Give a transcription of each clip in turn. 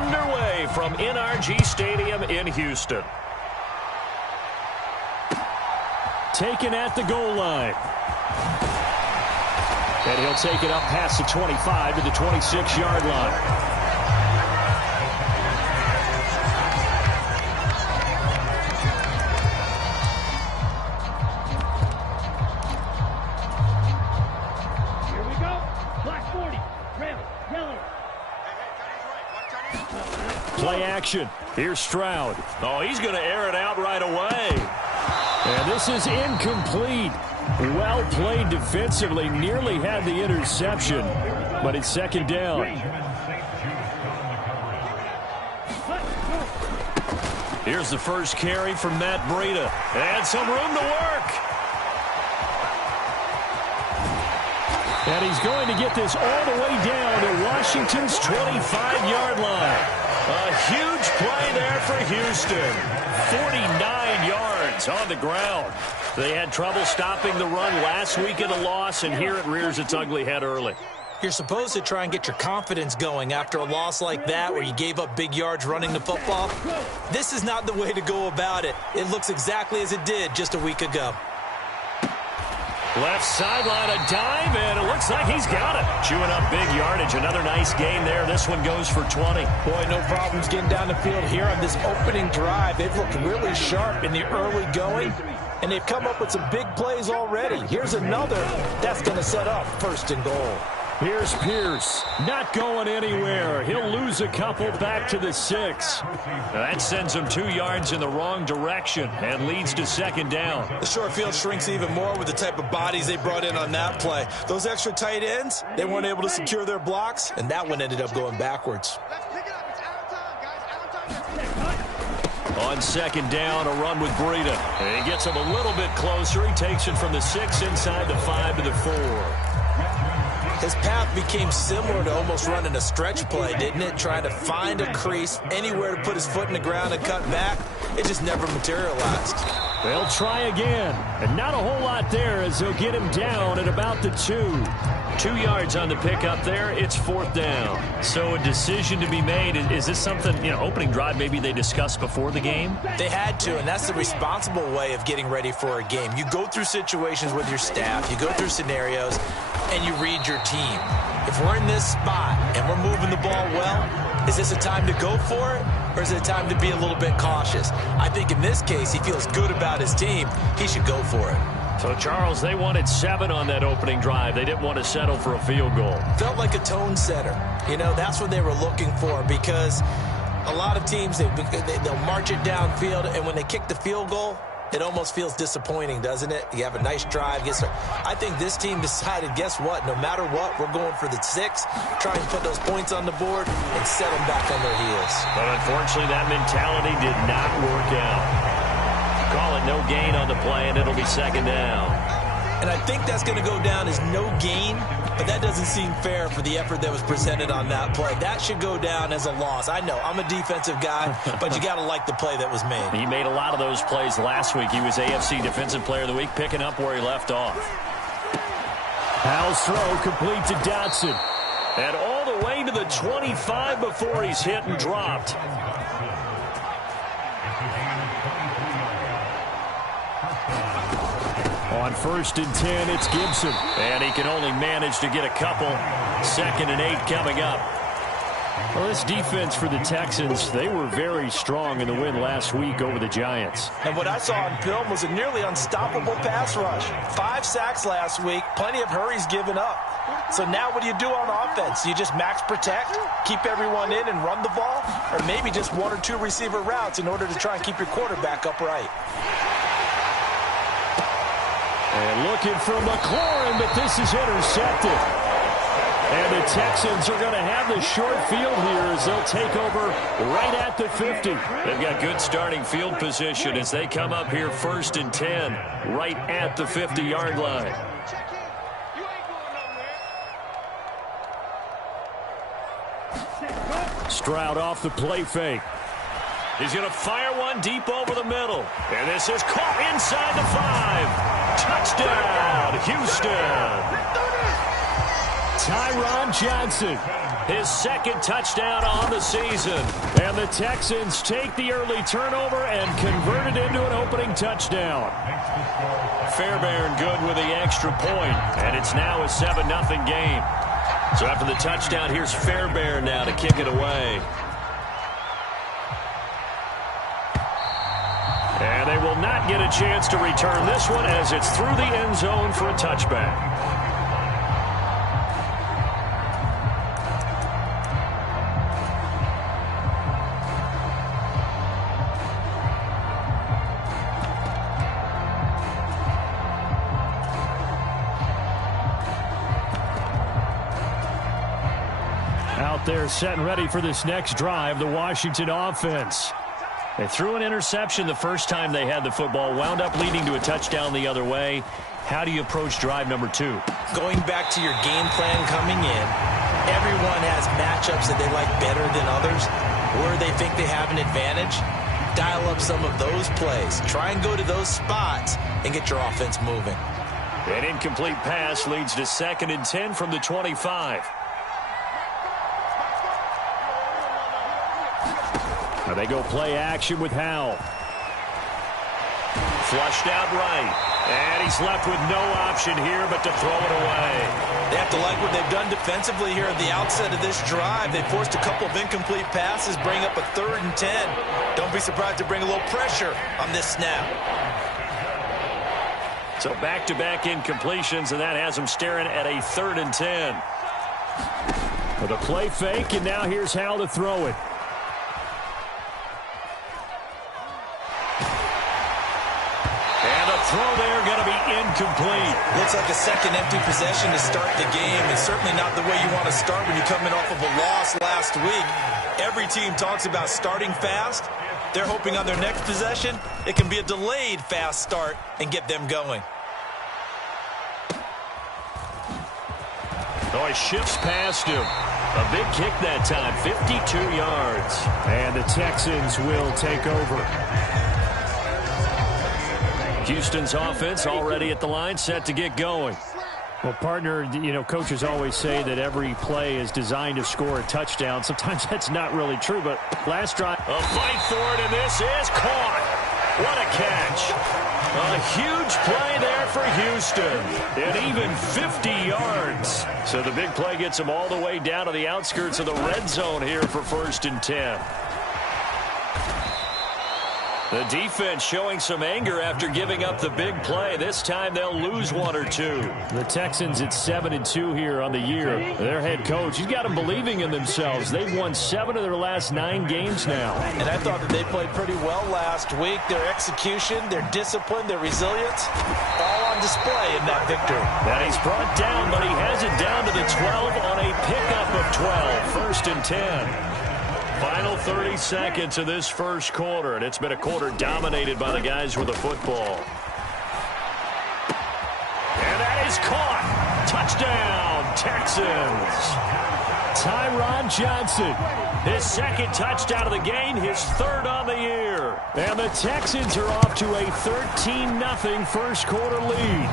underway from NRG Stadium in Houston. Taken at the goal line. And he'll take it up past the 25 to the 26-yard line. Play action. Here's Stroud. Oh, he's going to air it out right away. And this is incomplete. Well played defensively. Nearly had the interception, but it's second down. Here's the first carry from Matt Breida. And some room to work. And he's going to get this all the way down to Washington's 25-yard line. A huge play there for Houston. 49 yards on the ground. They had trouble stopping the run last week in a loss, and here it rears its ugly head early. You're supposed to try and get your confidence going after a loss like that where you gave up big yards running the football. This is not the way to go about it. It looks exactly as it did just a week ago. Left sideline, a dive, and it looks like he's got it. Chewing up big yardage. Another nice gain there. This one goes for 20. Boy, no problems getting down the field here on this opening drive. They've looked really sharp in the early going, and they've come up with some big plays already. Here's another that's going to set up first and goal. Here's Pierce, not going anywhere. He'll lose a couple back to the 6. That sends him 2 yards in the wrong direction and leads to second down. The short field shrinks even more with the type of bodies they brought in on that play. Those extra tight ends, they weren't able to secure their blocks, and that one ended up going backwards. On second down, a run with Breida. He gets him a little bit closer. He takes it from the 6 inside the 5 to the 4. His path became similar to almost running a stretch play, didn't it? Trying to find a crease, anywhere to put his foot in the ground and cut back. It just never materialized. They'll try again, and not a whole lot there as they'll get him down at about the 2. 2 yards on the pickup there. It's fourth down. So a decision to be made. Is this something, opening drive maybe they discussed before the game? They had to, and that's the responsible way of getting ready for a game. You go through situations with your staff. You go through scenarios, and you read your team. If we're in this spot and we're moving the ball well, is this a time to go for it, or is it a time to be a little bit cautious? I think in this case, he feels good about his team. He should go for it. So, Charles, they wanted 7 on that opening drive. They didn't want to settle for a field goal. Felt like a tone setter. That's what they were looking for, because a lot of teams, they'll march it downfield, and when they kick the field goal, it almost feels disappointing, doesn't it? You have a nice drive. I think this team decided, guess what? No matter what, we're going for the 6, try and put those points on the board and set them back on their heels. But unfortunately, that mentality did not work out. Call it no gain on the play, and it'll be second down. And I think that's going to go down as no gain, but that doesn't seem fair for the effort that was presented on that play. That should go down as a loss. I know, I'm a defensive guy, but you got to like the play that was made. He made a lot of those plays last week. He was AFC Defensive Player of the Week, picking up where he left off. Powell's throw complete to Dotson. And all the way to the 25 before he's hit and dropped. On 1st and 10, it's Gibson. And he can only manage to get a couple. 2nd and 8 coming up. Well, this defense for the Texans, they were very strong in the win last week over the Giants. And what I saw on film was a nearly unstoppable pass rush. 5 sacks last week, plenty of hurries given up. So now what do you do on offense? You just max protect, keep everyone in and run the ball, or maybe just 1 or 2 receiver routes in order to try and keep your quarterback upright. And looking for McLaurin, but this is intercepted. And the Texans are going to have the short field here as they'll take over right at the 50. They've got good starting field position as they come up here 1st and 10, right at the 50-yard line. Stroud off the play fake. He's going to fire one deep over the middle. And this is caught inside the 5. Touchdown, Houston. Tyron Johnson. His second touchdown on the season. And the Texans take the early turnover and convert it into an opening touchdown. Fairbairn good with the extra point, and it's now a 7-0 game. So after the touchdown, here's Fairbairn now to kick it away. And they will not get a chance to return this one as it's through the end zone for a touchback. Out there set and ready for this next drive, the Washington offense. They threw an interception the first time they had the football, wound up leading to a touchdown the other way. How do you approach drive number 2? Going back to your game plan coming in, everyone has matchups that they like better than others, where they think they have an advantage. Dial up some of those plays. Try and go to those spots and get your offense moving. An incomplete pass leads to 2nd and 10 from the 25. Now they go play action with Howell. Flushed out right. And he's left with no option here but to throw it away. They have to like what they've done defensively here at the outset of this drive. They forced a couple of incomplete passes, bring up a 3rd and 10. Don't be surprised to bring a little pressure on this snap. So back-to-back incompletions, and that has them staring at a 3rd and 10. With a play fake, and now here's Howell to throw it. Throw there going to be incomplete. Looks like a second empty possession to start the game, and certainly not the way you want to start when you're coming off of a loss last week. Every team talks about starting fast. They're hoping on their next possession it can be a delayed fast start and get them going. Oh, he shifts past him. A big kick that time, 52 yards. And the Texans will take over. Houston's offense already at the line, set to get going. Well, partner, you know, coaches always say that every play is designed to score a touchdown. Sometimes that's not really true, but last drive. A fight for it, and this is caught. What a catch. A huge play there for Houston. And even 50 yards. So the big play gets them all the way down to the outskirts of the red zone here for 1st and 10. The defense showing some anger after giving up the big play. This time they'll lose 1 or 2. The Texans at 7-2 here on the year. Their head coach, he's got them believing in themselves. They've won 7 of their last 9 games now. And I thought that they played pretty well last week. Their execution, their discipline, their resilience, all on display in that victory. And he's brought down, but he has it down to the 12 on a pickup of 12. 1st and 10. Final 30 seconds of this first quarter, and it's been a quarter dominated by the guys with the football. And that is caught. Touchdown, Texans. Tyron Johnson. His 2nd touchdown of the game, his 3rd on the year. And the Texans are off to a 13-0 first quarter lead.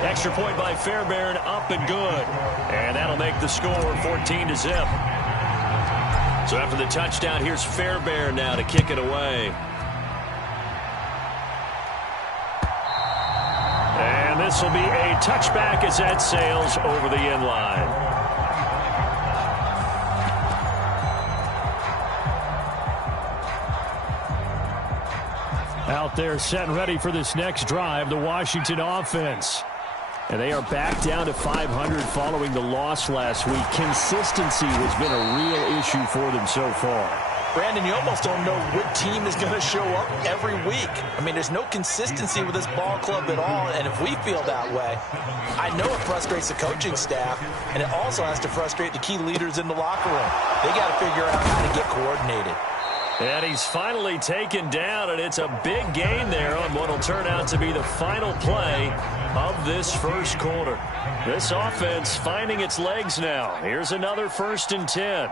Extra point by Fairbairn, up and good. And that'll make the score 14-0. So after the touchdown, here's Fairbairn now to kick it away. And this will be a touchback as that sails over the end line. Out there set and ready for this next drive, the Washington offense. And they are back down to 500 following the loss last week. Consistency has been a real issue for them so far. Brandon, you almost don't know what team is going to show up every week. I mean, there's no consistency with this ball club at all, and if we feel that way, I know it frustrates the coaching staff, and it also has to frustrate the key leaders in the locker room. They got to figure out how to get coordinated. And he's finally taken down, and it's a big gain there on what will turn out to be the final play of this first quarter. This offense finding its legs now. Here's another 1st and 10.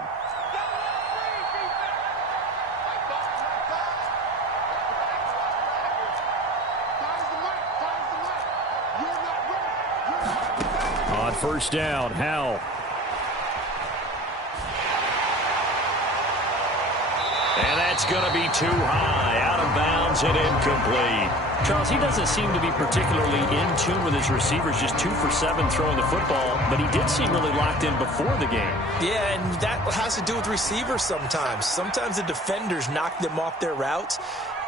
first down. Howell. And that's going to be too high, out of bounds and incomplete. Charles, he doesn't seem to be particularly in tune with his receivers, just 2 for 7 throwing the football, but he did seem really locked in before the game. Yeah, and that has to do with receivers sometimes. Sometimes the defenders knock them off their routes,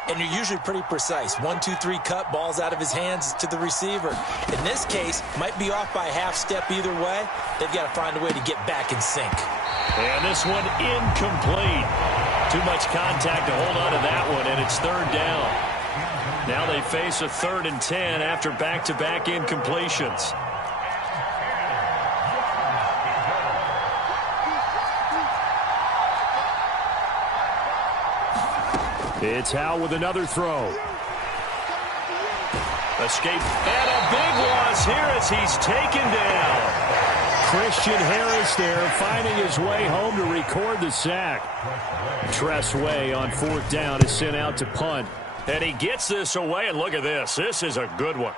and you're usually pretty precise. 1, 2, 3 cut, balls out of his hands to the receiver. In this case, might be off by a half step either way. They've got to find a way to get back in sync. And this one incomplete. Too much contact to hold on to that one, and it's third down. Now they face a 3rd and 10 after back-to-back incompletions. It's Howell with another throw. Escape, and a big loss here as he's taken down. Christian Harris there finding his way home to record the sack. Tress Way on 4th down is sent out to punt. And he gets this away, and look at this. This is a good one.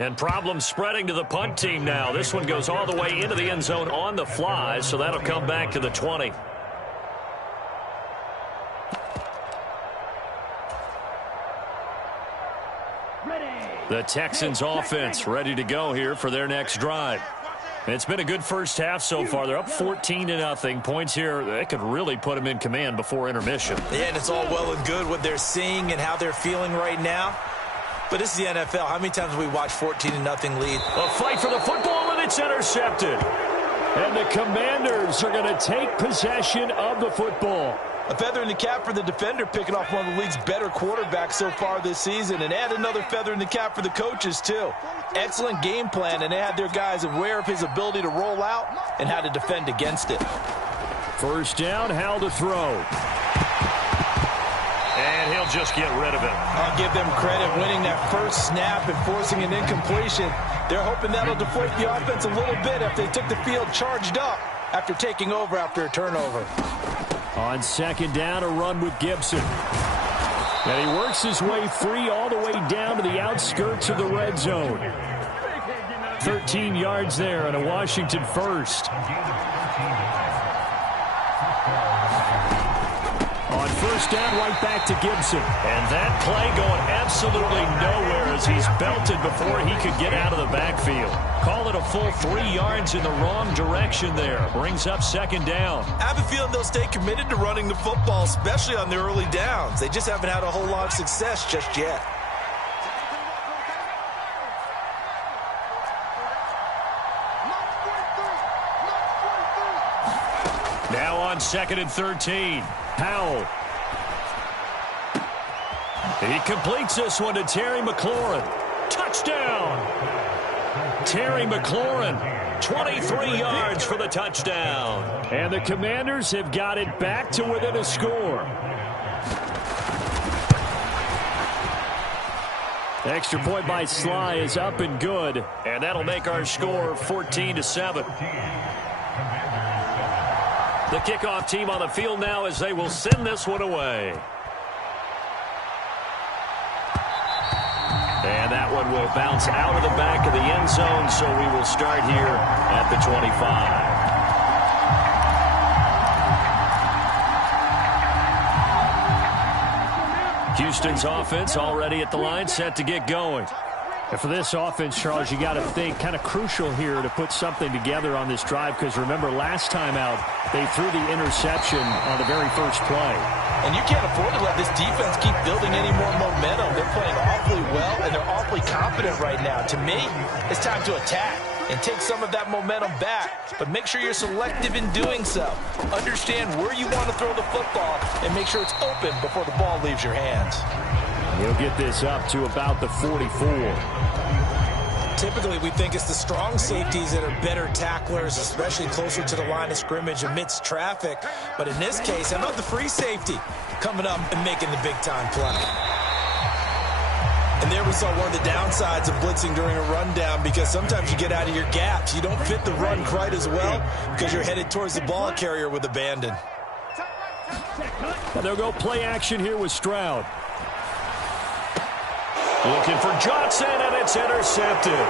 And problems spreading to the punt team now. This one goes all the way into the end zone on the fly, so that'll come back to the 20. The Texans offense ready to go here for their next drive. It's been a good first half so far. They're up 14-0. Points here, they could really put them in command before intermission. Yeah, and it's all well and good what they're seeing and how they're feeling right now. But this is the NFL. How many times have we watched 14-0 lead? A fight for the football, and it's intercepted. And the Commanders are going to take possession of the football. A feather in the cap for the defender, picking off one of the league's better quarterbacks so far this season, and add another feather in the cap for the coaches, too. Excellent game plan, and they had their guys aware of his ability to roll out and how to defend against it. First down, Howell to throw. And he'll just get rid of it. I'll give them credit winning that first snap and forcing an incompletion. They're hoping that'll deflate the offense a little bit if they took the field charged up after taking over after a turnover. On 2nd down, a run with Gibson. And he works his way free all the way down to the outskirts of the red zone. 13 yards there and a Washington first. On first down, right back to Gibson. And that play going absolutely nowhere as he's belted before he could get out of the backfield. Call it a full 3 yards in the wrong direction there. Brings up 2nd down. I have a feeling they'll stay committed to running the football, especially on the early downs. They just haven't had a whole lot of success just yet. Now on 2nd and 13. Howell. He completes this one to Terry McLaurin. Touchdown! Terry McLaurin, 23 yards for the touchdown. And the Commanders have got it back to within a score. Extra point by Sly is up and good. And that'll make our score 14-7. The kickoff team on the field now as they will send this one away. And that one will bounce out of the back of the end zone, so we will start here at the 25. Houston's offense already at the line, set to get going. And for this offense, Charles, you got to think kind of crucial here to put something together on this drive, because remember last time out they threw the interception on the very first play. And you can't afford to let this defense keep building any more momentum. They're playing awfully well, and they're awfully confident right now. To me, it's time to attack and take some of that momentum back. But make sure you're selective in doing so. Understand where you want to throw the football and make sure it's open before the ball leaves your hands. He'll get this up to about the 44. Typically, we think it's the strong safeties that are better tacklers, especially closer to the line of scrimmage amidst traffic. But in this case, how about the free safety coming up and making the big-time play? And there we saw one of the downsides of blitzing during a rundown, because sometimes you get out of your gaps. You don't fit the run quite as well because you're headed towards the ball carrier with abandon. And they'll go play action here with Stroud. Looking for Johnson, and it's intercepted.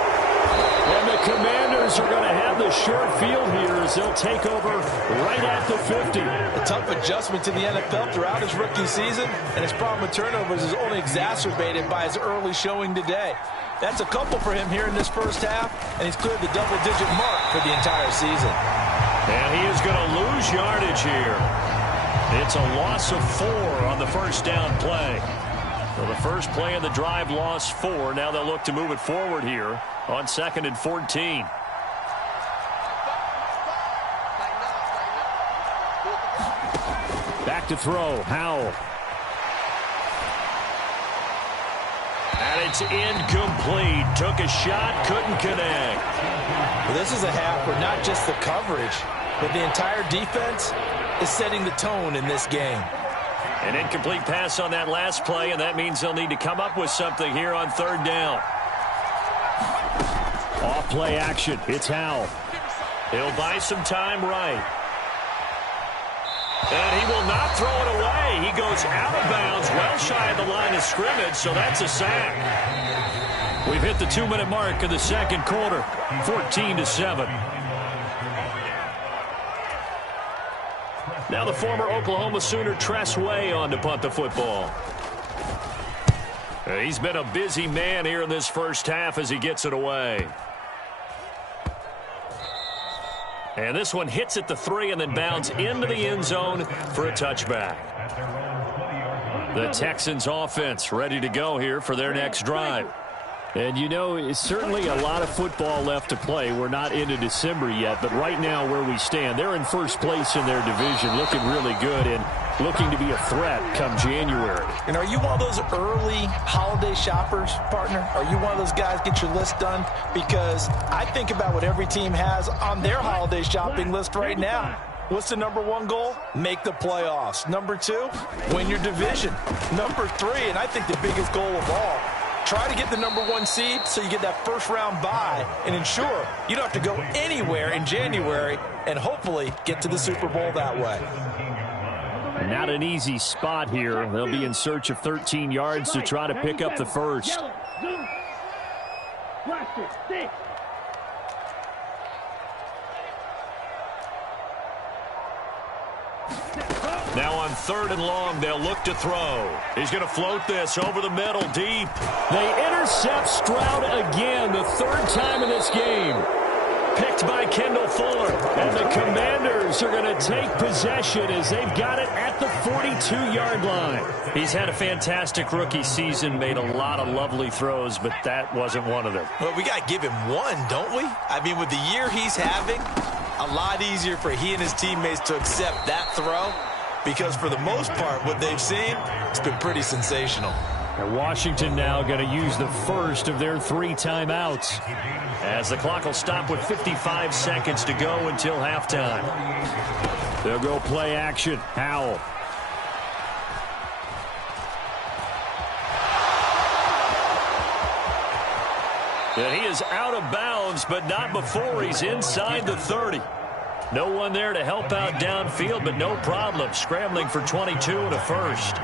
And the Commanders are going to have the short field here as they'll take over right at the 50. A tough adjustment to the NFL throughout his rookie season, and his problem with turnovers is only exacerbated by his early showing today. That's a couple for him here in this first half, and he's cleared the double-digit mark for the entire season. And he is going to lose yardage here. It's a loss of 4 on the first down play. So the first play of the drive lost 4. Now they'll look to move it forward here on 2nd and 14. Back to throw. Howell. And it's incomplete. Took a shot, couldn't connect. Well, this is a half where not just the coverage, but the entire defense is setting the tone in this game. An incomplete pass on that last play, and that means they'll need to come up with something here on 3rd down. Off play action. It's Howell. He'll buy some time right. And he will not throw it away. He goes out of bounds, well shy of the line of scrimmage, so that's a sack. We've hit the 2-minute mark of the second quarter, 14-7. Now the former Oklahoma Sooner Tress Way on to punt the football. He's been a busy man here in this first half as he gets it away. And this one hits at the 3 and then bounds into the end zone for a touchback. The Texans offense ready to go here for their next drive. And, you know, it's certainly a lot of football left to play. We're not into December yet, but right now where we stand, they're in first place in their division, looking really good and looking to be a threat come January. And are you one of those early holiday shoppers, partner? Are you one of those guys get your list done? Because I think about what every team has on their holiday shopping list right now. What's the number 1 goal? Make the playoffs. Number 2, win your division. Number 3, and I think the biggest goal of all, try to get the number 1 seed so you get that first-round bye and ensure you don't have to go anywhere in January and hopefully get to the Super Bowl that way. Not an easy spot here. They'll be in search of 13 yards to try to pick up the first. Now on 3rd and long, they'll look to throw. He's going to float this over the middle, deep. They intercept Stroud again, the 3rd time in this game. Picked by Kendall Fuller. And the Commanders are going to take possession as they've got it at the 42-yard line. He's had a fantastic rookie season, made a lot of lovely throws, but that wasn't one of them. Well, we got to give him one, don't we? I mean, with the year he's having, a lot easier for he and his teammates to accept that throw. Because for the most part, what they've seen, it's been pretty sensational. And Washington now going to use the first of their 3 timeouts. As the clock will stop with 55 seconds to go until halftime. They'll go play action. Howell. And he is out of bounds, but not before he's inside the 30. No one there to help out downfield, but no problem. Scrambling for 22 and a first.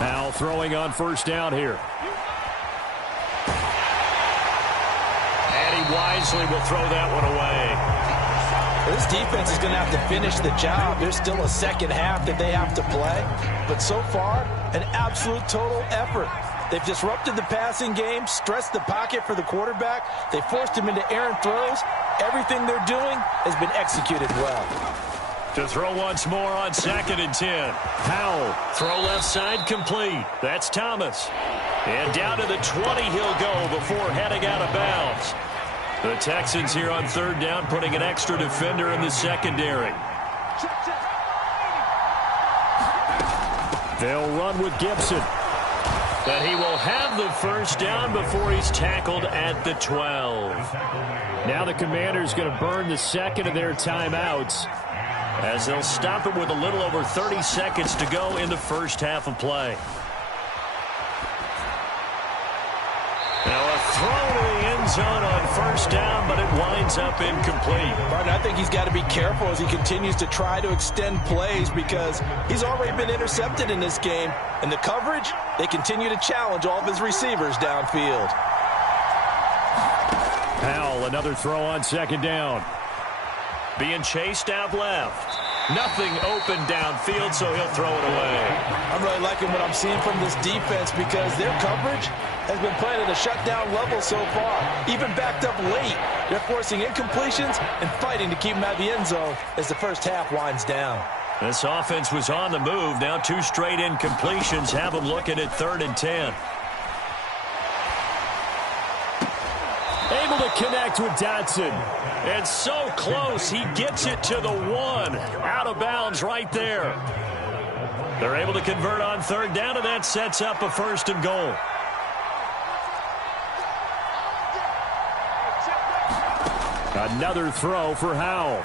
Now throwing on first down here. And he wisely will throw that one away. This defense is going to have to finish the job. There's still a second half that they have to play. But so far, an absolute total effort. They've disrupted the passing game, stressed the pocket for the quarterback. They forced him into errant throws. Everything they're doing has been executed well. To throw once more on 2nd and 10. Howell, throw left side complete. That's Thomas. And down to the 20 he'll go before heading out of bounds. The Texans here on 3rd down, putting an extra defender in the secondary. They'll run with Gibson. But he will have the first down before he's tackled at the 12. Now the Commanders going to burn the second of their timeouts as they'll stop it with a little over 30 seconds to go in the first half of play. Now a throw to the end zone on first down, but it winds up incomplete. Martin, I think he's got to be careful as he continues to try to extend plays because he's already been intercepted in this game. And the coverage, they continue to challenge all of his receivers downfield. Howell, another throw on second down. Being chased out left. Nothing open downfield, so he'll throw it away. I'm really liking what I'm seeing from this defense because their coverage has been playing at a shutdown level so far. Even backed up late, they're forcing incompletions and fighting to keep them out of the end zone as the first half winds down. This offense was on the move. Now 2 straight incompletions have them looking at 3rd and 10. Able to connect with Dotson. And so close, he gets it to the 1. Out of bounds right there. They're able to convert on 3rd down, and that sets up a 1st and goal. Another throw for Howell.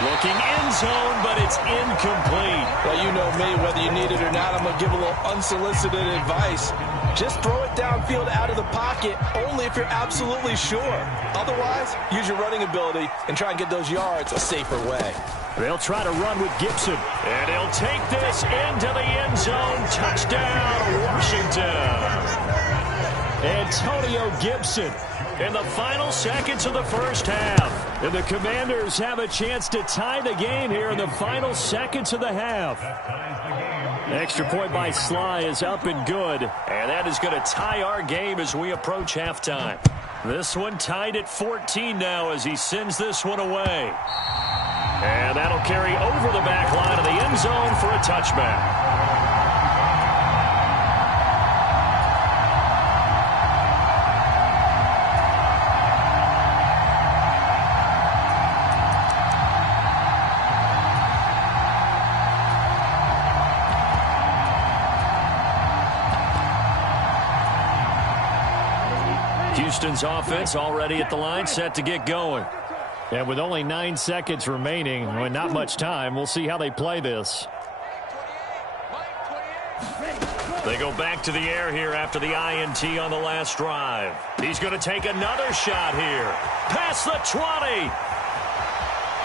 Looking end zone, but it's incomplete. Well, you know me, whether you need it or not, I'm going to give a little unsolicited advice. Just throw it downfield out of the pocket, only if you're absolutely sure. Otherwise, use your running ability and try and get those yards a safer way. They'll try to run with Gibson. And he'll take this into the end zone. Touchdown, Washington. Antonio Gibson in the final seconds of the first half. And the Commanders have a chance to tie the game here in the final seconds of the half. Extra point by Sly is up and good. And that is going to tie our game as we approach halftime. This one tied at 14 now as he sends this one away. And that'll carry over the back line of the end zone for a touchback. Houston's offense already at the line, set to get going. And with only 9 seconds remaining, well, not much time, we'll see how they play this. They go back to the air here after the INT on the last drive. He's going to take another shot here. Past the 20.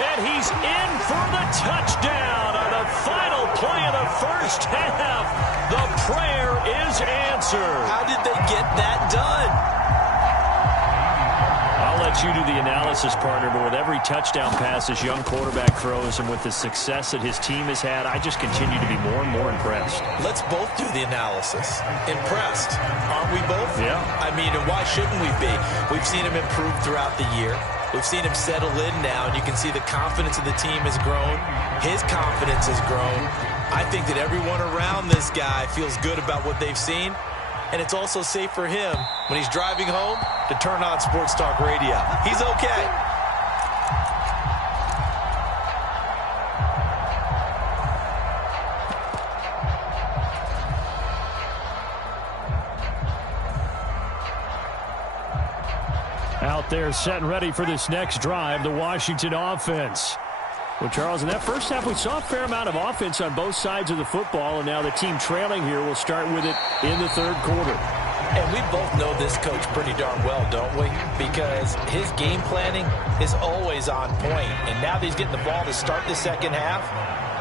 And he's in for the touchdown on the final play of the first half. The prayer is answered. How did they get that done? I'll let you do the analysis, partner, but with every touchdown pass this young quarterback throws and with the success that his team has had, I just continue to be more and more impressed. Let's both do the analysis. Impressed. Aren't we both? Yeah. I mean, and why shouldn't we be? We've seen him improve throughout the year. We've seen him settle in now, and you can see the confidence of the team has grown. His confidence has grown. I think that everyone around this guy feels good about what they've seen. And it's also safe for him when he's driving home to turn on Sports Talk Radio. He's okay. Out there set and ready for this next drive, the Washington offense. Well, Charles, in that first half, we saw a fair amount of offense on both sides of the football, and now the team trailing here will start with it in the third quarter. And we both know this coach pretty darn well, don't we? Because his game planning is always on point. And now that he's getting the ball to start the second half,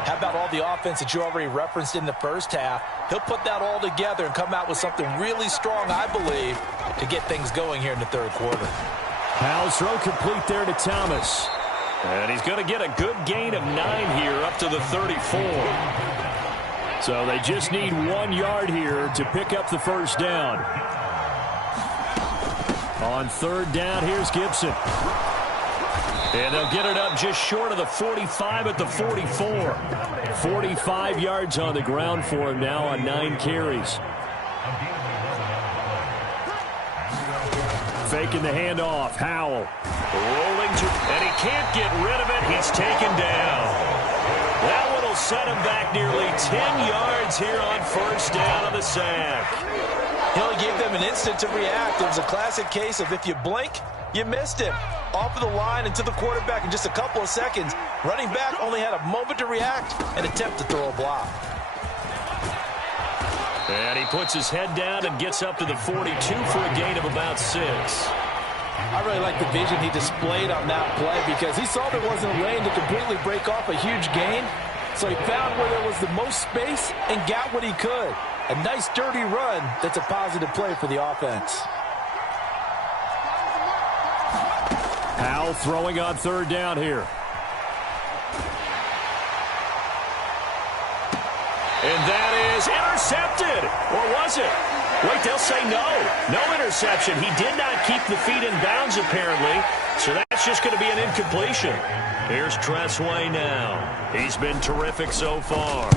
how about all the offense that you already referenced in the first half? He'll put that all together and come out with something really strong, I believe, to get things going here in the third quarter. Howell's throw complete there to Thomas. And he's going to get a good gain of 9 here up to the 34. So they just need 1 yard here to pick up the first down. On third down, here's Gibson. And they'll get it up just short of the 45 at the 44. 45 yards on the ground for him now on 9 carries. Faking the handoff. Howell rolling to, and he can't get rid of it. He's taken down. That one will set him back nearly 10 yards here on first down on the sack. He only gave them an instant to react. It was a classic case of if you blink, you missed him. Off of the line and to the quarterback in just a couple of seconds. Running back only had a moment to react and attempt to throw a block. And he puts his head down and gets up to the 42 for a gain of about 6. I really like the vision he displayed on that play because he saw there wasn't a lane to completely break off a huge gain. So he found where there was the most space and got what he could. A nice, dirty run that's a positive play for the offense. Powell throwing on third down here. And that is intercepted. Or was it? Wait, they'll say no. No interception. He did not keep the feet in bounds, apparently. So that's just going to be an incompletion. Here's Tressway now. He's been terrific so far.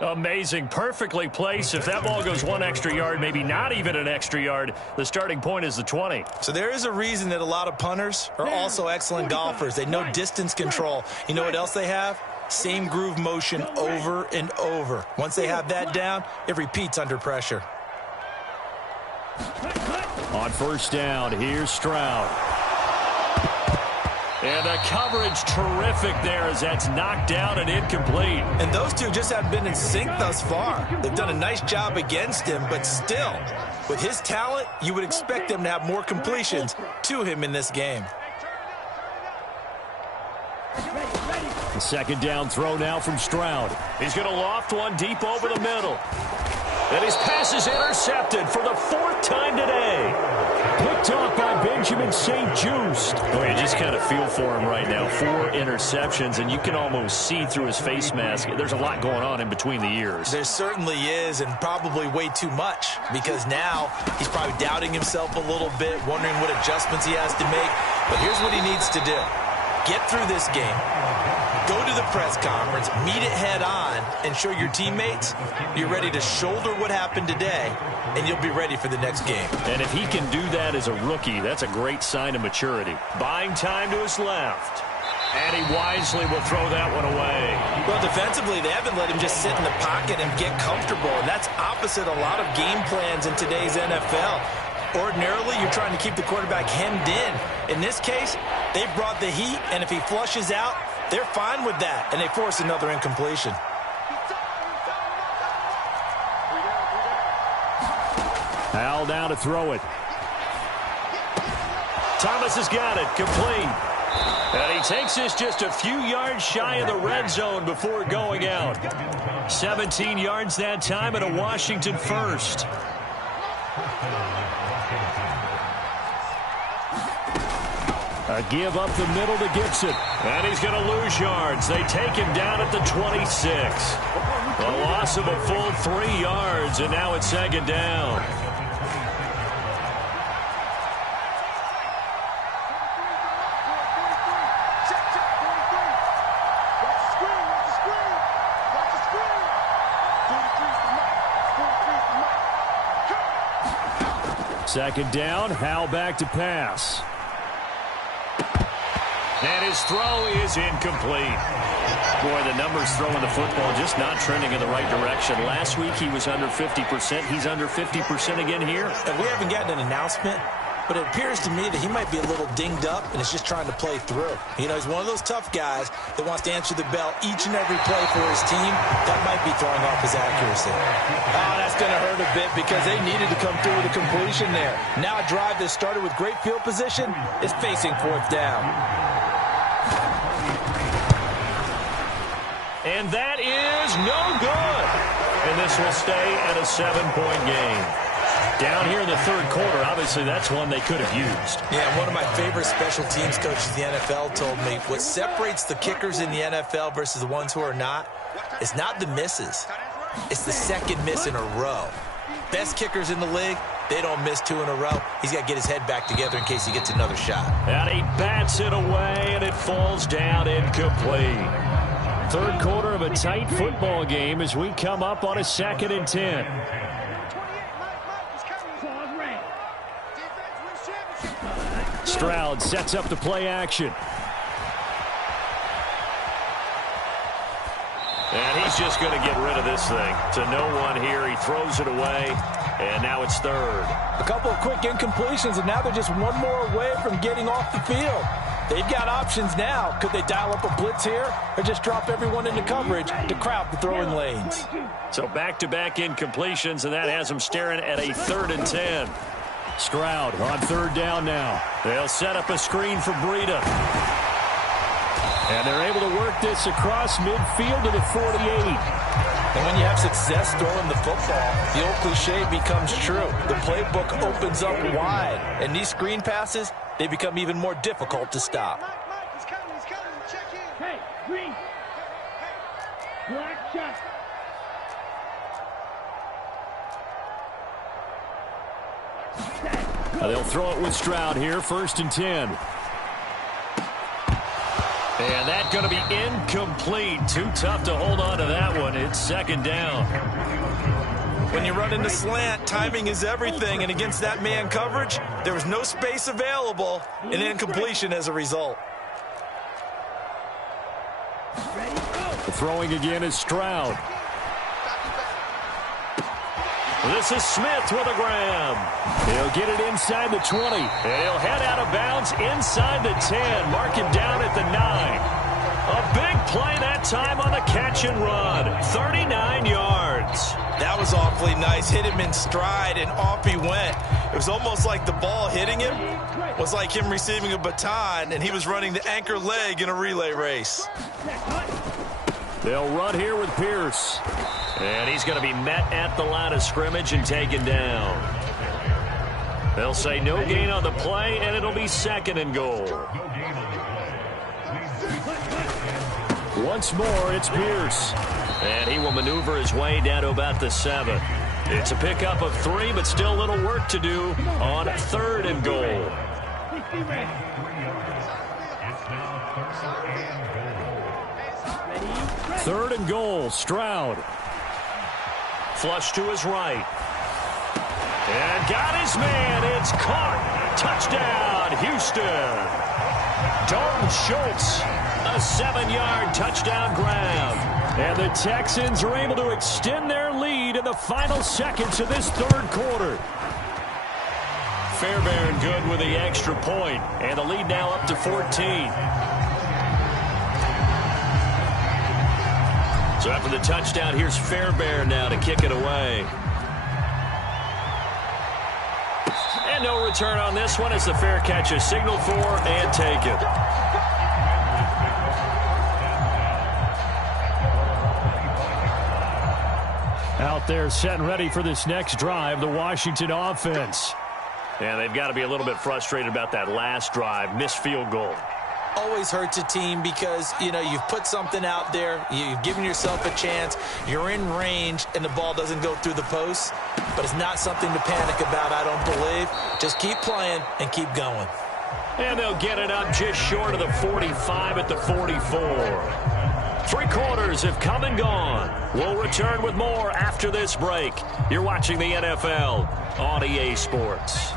Amazing. Perfectly placed. If that ball goes one extra yard, maybe not even an extra yard, the starting point is the 20. So there is a reason that a lot of punters are also excellent golfers. They know distance control. You know what else they have? Same groove motion over and over. Once they have that down, it repeats under pressure. On first down, here's Stroud. And the coverage terrific there as that's knocked down and incomplete. And those two just haven't been in sync thus far. They've done a nice job against him, but still, with his talent, you would expect them to have more completions to him in this game. The second down throw now from Stroud. He's going to loft one deep over the middle. And his pass is intercepted for the 4th time today. Picked off by Benjamin St. Just. Oh, you just kind of feel for him right now. 4 interceptions, and you can almost see through his face mask. There's a lot going on in between the ears. There certainly is, and probably way too much, because now he's probably doubting himself a little bit, wondering what adjustments he has to make. But here's what he needs to do. Get through this game. Go to the press conference, meet it head on, and show your teammates you're ready to shoulder what happened today, and you'll be ready for the next game. And if he can do that as a rookie, that's a great sign of maturity. Buying time to his left. And he wisely will throw that one away. Well, defensively, they haven't let him just sit in the pocket and get comfortable, and that's opposite a lot of game plans in today's NFL. Ordinarily, you're trying to keep the quarterback hemmed in. In this case, they brought the heat, and if he flushes out, they're fine with that, and they force another incompletion. Powell down to throw it. Thomas has got it, complete. And he takes this just a few yards shy of the red zone before going out. 17 yards that time and a Washington first. A give up the middle to Gibson. And he's going to lose yards. They take him down at the 26. A loss of a full 3 yards, and now it's second down. Second down, Howell back to pass. And his throw is incomplete. Boy, the numbers throwing the football just not trending in the right direction. Last week he was under 50%. He's under 50% again here. And we haven't gotten an announcement, but it appears to me that he might be a little dinged up and is just trying to play through. You know, he's one of those tough guys that wants to answer the bell each and every play for his team. That might be throwing off his accuracy. Oh, that's going to hurt a bit because they needed to come through with a completion there. Now a drive that started with great field position is facing 4th down. And that is no good. And this will stay at a 7-point game. Down here in the third quarter, obviously that's one they could have used. Yeah, one of my favorite special teams coaches in the NFL told me what separates the kickers in the NFL versus the ones who are not is not the misses. It's the second miss in a row. Best kickers in the league, they don't miss 2 in a row. He's got to get his head back together in case he gets another shot. And he bats it away, and it falls down incomplete. Third quarter of a tight football game as we come up on a 2nd and 10. Stroud sets up the play action. And he's just going to get rid of this thing. To no one here. He throws it away, and now it's third. A couple of quick incompletions, and now they're just one more away from getting off the field. They've got options now. Could they dial up a blitz here or just drop everyone into coverage to crowd the throwing lanes? So back-to-back incompletions, and that has them staring at a 3rd and 10. Stroud on 3rd down now. They'll set up a screen for Breida. And they're able to work this across midfield to the 48. And when you have success throwing the football, the old cliche becomes true. The playbook opens up wide. And these screen passes, they become even more difficult to stop. Hey, green. Black shot. They'll throw it with Stroud here, 1st and 10. And that's going to be incomplete. Too tough to hold on to that one. It's 2nd down. When you run into slant, timing is everything. And against that man coverage, there was no space available, and incompletion as a result. The throwing again is Stroud. This is Smith with a grab. He'll get it inside the 20. And he'll head out of bounds inside the 10. Mark him down at the 9. A big play that time on the catch and run. 39 yards. That was awfully nice. Hit him in stride, and off he went. It was almost like the ball hitting him was like him receiving a baton, and he was running the anchor leg in a relay race. They'll run here with Pierce. And he's going to be met at the line of scrimmage and taken down. They'll say no gain on the play, and it'll be 2nd and goal. Once more, it's Pierce. And he will maneuver his way down to about the 7. It's a pickup of 3, but still a little work to do on 3rd and goal. Third and goal, Stroud. Flush to his right. And got his man. It's caught. Touchdown, Houston. Dalton Schultz, a 7-yard touchdown grab. And the Texans are able to extend their lead in the final seconds of this 3rd quarter. Fairbairn good with the extra point. And the lead now up to 14. So after the touchdown, here's Fairbairn now to kick it away. And no return on this one as the fair catch is signaled for and taken. Out there set and ready for this next drive, the Washington offense. And they've got to be a little bit frustrated about that last drive, missed field goal. Always hurts a team because, you know, you've put something out there, you've given yourself a chance, you're in range, and the ball doesn't go through the posts. But it's not something to panic about, I don't believe. Just keep playing and keep going. And they'll get it up just short of the 45 at the 44. 3 quarters have come and gone. We'll return with more after this break. You're watching the NFL on EA Sports.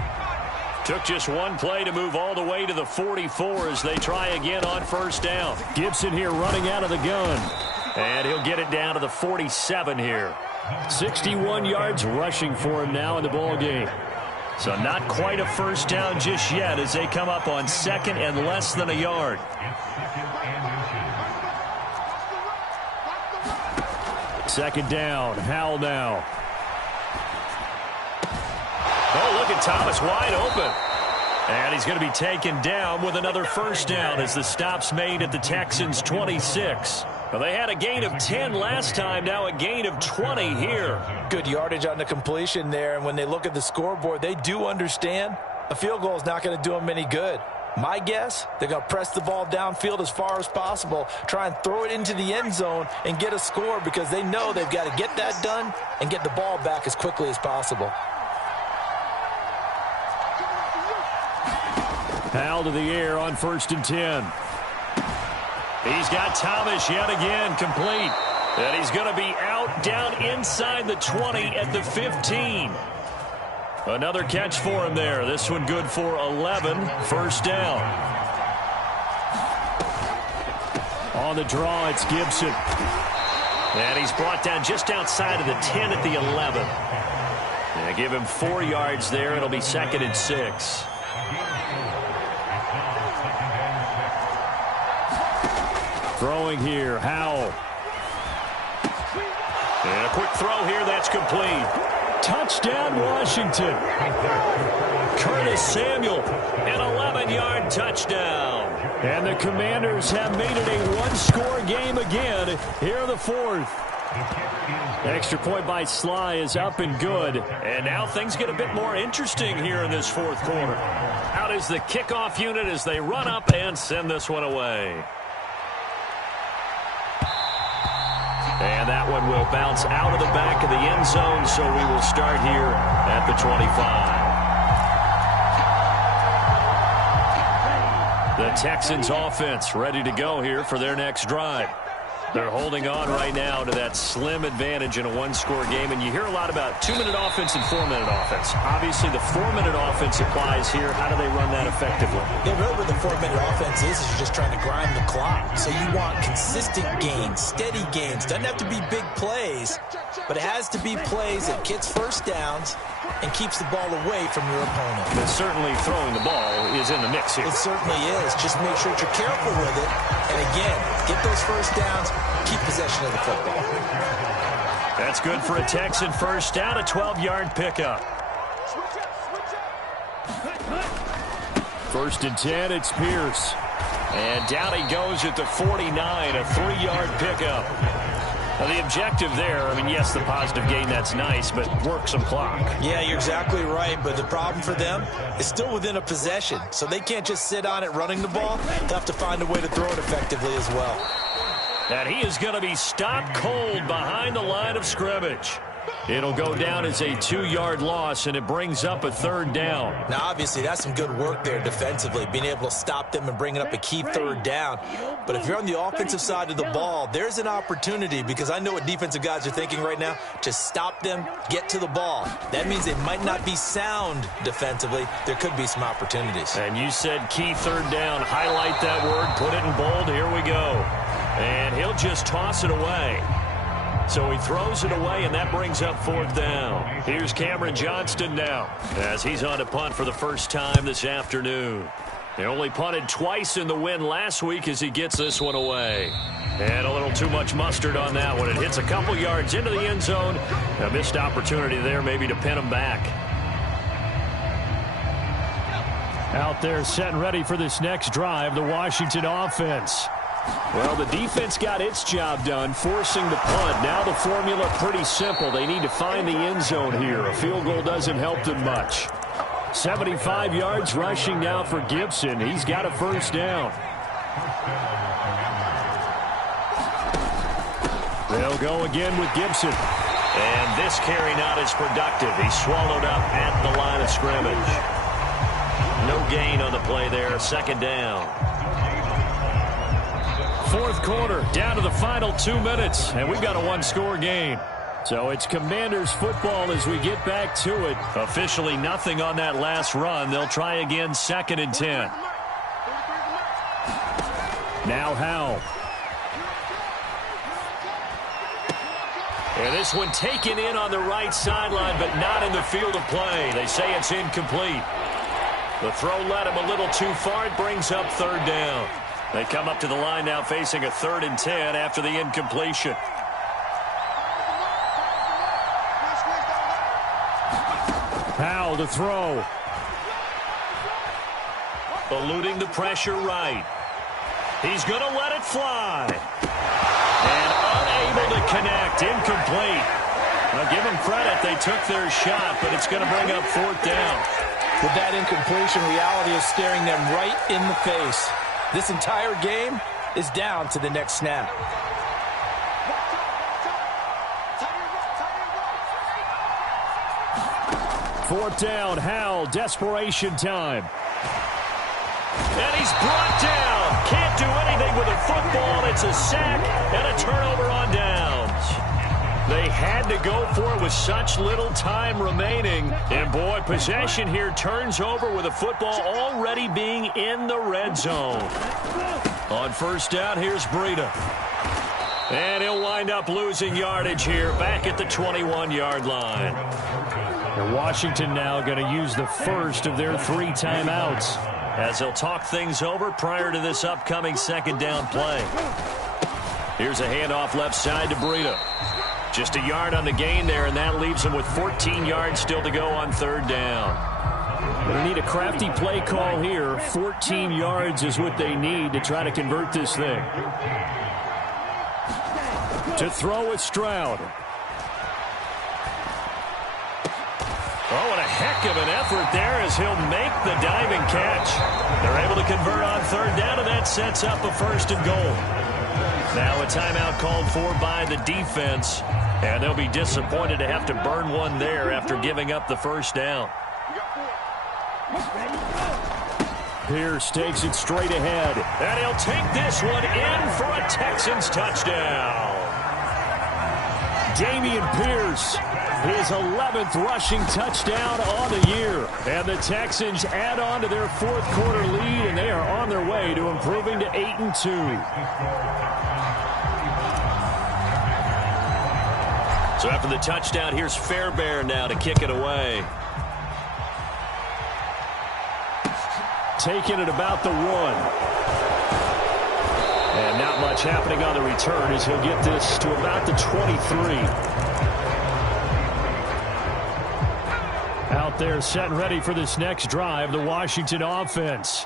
Took just one play to move all the way to the 44 as they try again on 1st down. Gibson here running out of the gun. And he'll get it down to the 47 here. 61 yards rushing for him now in the ball game. So not quite a 1st down just yet as they come up on 2nd and less than a yard. Second down, Howell now. Oh, look at Thomas wide open. And he's going to be taken down with another 1st down as the stop's made at the Texans' 26. Well, they had a gain of 10 last time, now a gain of 20 here. Good yardage on the completion there, and when they look at the scoreboard, they do understand a field goal is not going to do them any good. My guess, they're going to press the ball downfield as far as possible, try and throw it into the end zone and get a score because they know they've got to get that done and get the ball back as quickly as possible. Howell to the air on 1st and 10. He's got Thomas yet again complete. And he's going to be out down inside the 20 at the 15. Another catch for him there. This one good for 11. 1st down. On the draw, it's Gibson. And he's brought down just outside of the 10 at the 11. And give him 4 yards there. It'll be 2nd and 6. Throwing here, Howell. And a quick throw here, that's complete. Touchdown, Washington. Curtis Samuel, an 11-yard touchdown. And the Commanders have made it a one-score game again here in the fourth. Extra point by Sly is up and good. And now things get a bit more interesting here in this fourth quarter. Out is the kickoff unit as they run up and send this one away. And that one will bounce out of the back of the end zone, so we will start here at the 25. The Texans offense ready to go here for their next drive. They're holding on right now to that slim advantage in a one-score game, and you hear a lot about 2-minute offense and 4-minute offense. Obviously, the 4-minute offense applies here. How do they run that effectively? Yeah, really what the 4-minute offense is you're just trying to grind the clock. So you want consistent gains, steady gains. Doesn't have to be big plays, but it has to be plays that gets first downs and keeps the ball away from your opponent. But certainly throwing the ball is in the mix here. It certainly is. Just make sure that you're careful with it. And again, get those first downs, keep possession of the football. That's good for a Texan first down, a 12-yard pickup. First and 10, it's Pierce. And down he goes at the 49, a 3-yard pickup. Now, the objective there, I mean, yes, the positive gain, that's nice, but work some clock. Yeah, you're exactly right, but the problem for them is still within a possession, so they can't just sit on it running the ball. They'll have to find a way to throw it effectively as well. And he is going to be stopped cold behind the line of scrimmage. It'll go down as a 2-yard loss, and it brings up a third down. Now, obviously, that's some good work there defensively, being able to stop them and bringing up a key third down. But if you're on the offensive side of the ball, there's an opportunity, because I know what defensive guys are thinking right now, to stop them, get to the ball. That means they might not be sound defensively. There could be some opportunities. And you said key third down. Highlight that word, put it in bold. Here we go. And he'll just toss it away. So he throws it away, and that brings up fourth down. Here's Cameron Johnston now as he's on to punt for the first time this afternoon. They only punted twice in the win last week as he gets this one away. And a little too much mustard on that one. It hits a couple yards into the end zone. A missed opportunity there maybe to pin him back. Out there set and ready for this next drive, the Washington offense. Well, the defense got its job done, forcing the punt. Now the formula pretty simple. They need to find the end zone here. A field goal doesn't help them much. 75 yards rushing now for Gibson. He's got a first down. They'll go again with Gibson. And this carry not as productive. He's swallowed up at the line of scrimmage. No gain on the play there. Second down. Fourth quarter, down to the final 2 minutes, and we've got a one-score game. So it's Commanders football as we get back to it. Officially nothing on that last run. They'll try again, 2nd and 10. Now Howell. And this one taken in on the right sideline, but not in the field of play. They say it's incomplete. The throw led him a little too far. It brings up third down. They come up to the line now facing a 3rd and 10 after the incompletion. Howell to throw. Eluding the pressure right. He's going to let it fly. And unable to connect. Incomplete. Now give them credit. They took their shot, but it's going to bring up 4th down. With that incompletion, reality is staring them right in the face. This entire game is down to the next snap. Fourth down, Howell, desperation time. And he's brought down. Can't do anything with a football. It's a sack and a turnover on downs. They had to go for it with such little time remaining. And, boy, possession here turns over with a football already being in the red zone. On first down, here's Breida. And he'll wind up losing yardage here back at the 21-yard line. And Washington now going to use the first of their 3 timeouts as they'll talk things over prior to this upcoming 2nd down play. Here's a handoff left side to Breida. Just a yard on the gain there, and that leaves him with 14 yards still to go on third down. They need a crafty play call here. 14 yards is what they need to try to convert this thing. To throw with Stroud. Oh, and a heck of an effort there as he'll make the diving catch. They're able to convert on third down, and that sets up a 1st and goal. Now a timeout called for by the defense, and they'll be disappointed to have to burn one there after giving up the 1st down. Pierce takes it straight ahead, and he'll take this one in for a Texans touchdown. Dameon Pierce, his 11th rushing touchdown on the year. And the Texans add on to their 4th quarter lead, and they are on their way to improving to 8-2. So after the touchdown, here's Fairbairn now to kick it away. Taking it about the 1. And not much happening on the return as he'll get this to about the 23. Out there set and ready for this next drive, the Washington offense.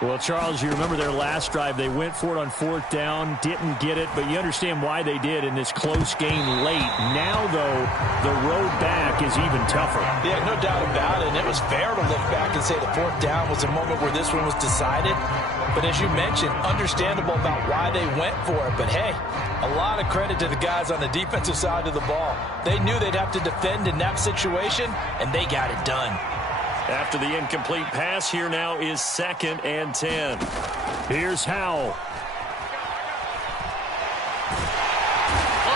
Well, Charles, you remember their last drive. They went for it on 4th down, didn't get it, but you understand why they did in this close game late. Now, though, the road back is even tougher. Yeah, no doubt about it. And it was fair to look back and say the 4th down was a moment where this one was decided. But as you mentioned, understandable about why they went for it. But, hey, a lot of credit to the guys on the defensive side of the ball. They knew they'd have to defend in that situation, and they got it done. After the incomplete pass, here now is 2nd and 10. Here's Howell.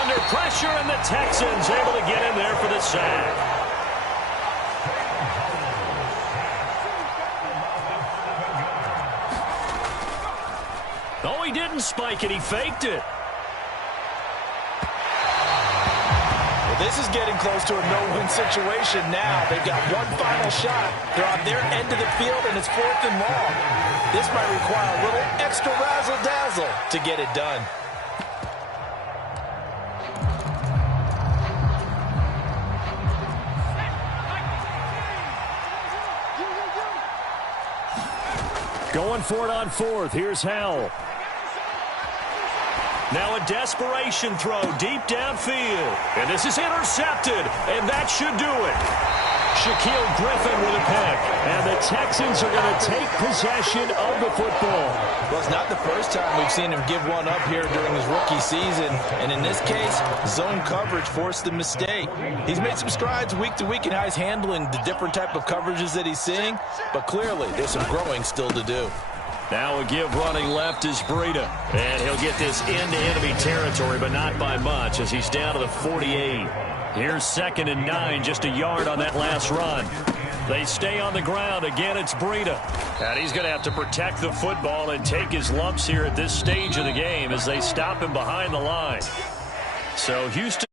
Under pressure, and the Texans able to get in there for the sack. Oh, he didn't spike it. He faked it. This is getting close to a no-win situation now. They've got one final shot. They're on their end of the field, and it's 4th and long. This might require a little extra razzle-dazzle to get it done. Going for it on 4th. Here's Howell. Now a desperation throw deep downfield. And this is intercepted, and that should do it. Shaquille Griffin with a pick. And the Texans are going to take possession of the football. Well, it's not the first time we've seen him give one up here during his rookie season. And in this case, zone coverage forced the mistake. He's made some strides week to week in how he's handling the different type of coverages that he's seeing. But clearly, there's some growing still to do. Now a give running left is Breida. And he'll get this into enemy territory, but not by much as he's down to the 48. Here's 2nd and 9, just a yard on that last run. They stay on the ground. Again, it's Breida. And he's going to have to protect the football and take his lumps here at this stage of the game as they stop him behind the line. So Houston